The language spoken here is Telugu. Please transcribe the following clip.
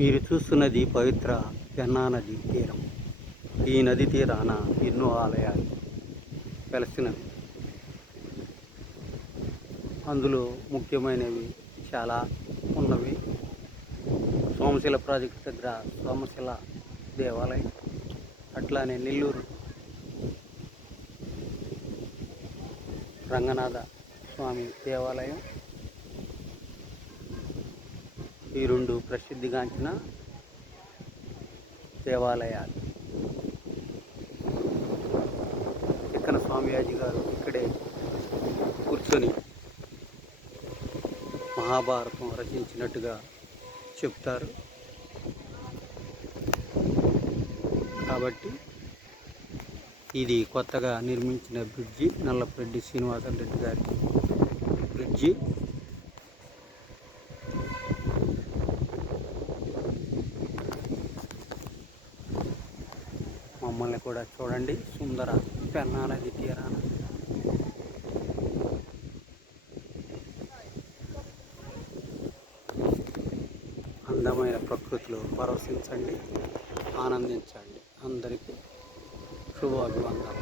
మీరు చూస్తున్నది పవిత్ర పెన్నా నది తీరం. ఈ నది తీరాన ఎన్నో ఆలయాలు వెలసినవి. అందులో ముఖ్యమైనవి చాలా ఉన్నవి. సోమశిల ప్రాజెక్టు దగ్గర సోమశిల దేవాలయం, అట్లానే నెల్లూరు రంగనాథ స్వామి దేవాలయం, ఈ రెండు ప్రసిద్ధిగాంచిన దేవాలయాలు. ఇక్కడ స్వామియాజీ గారు ఇక్కడే కూర్చొని మహాభారతం రచించినట్టుగా చెప్తారు. కాబట్టి ఇది కొత్తగా నిర్మించిన బ్రిడ్జి, నల్లపరెడ్డి శ్రీనివాసరెడ్డి గారి బ్రిడ్జి. మమ్మల్ని కూడా చూడండి సుందర పెన్నా నది తీరాన. అందమైన ప్రకృతిలో పరవశించండి, ఆనందించండి. అందరికీ శుభాభివందనం.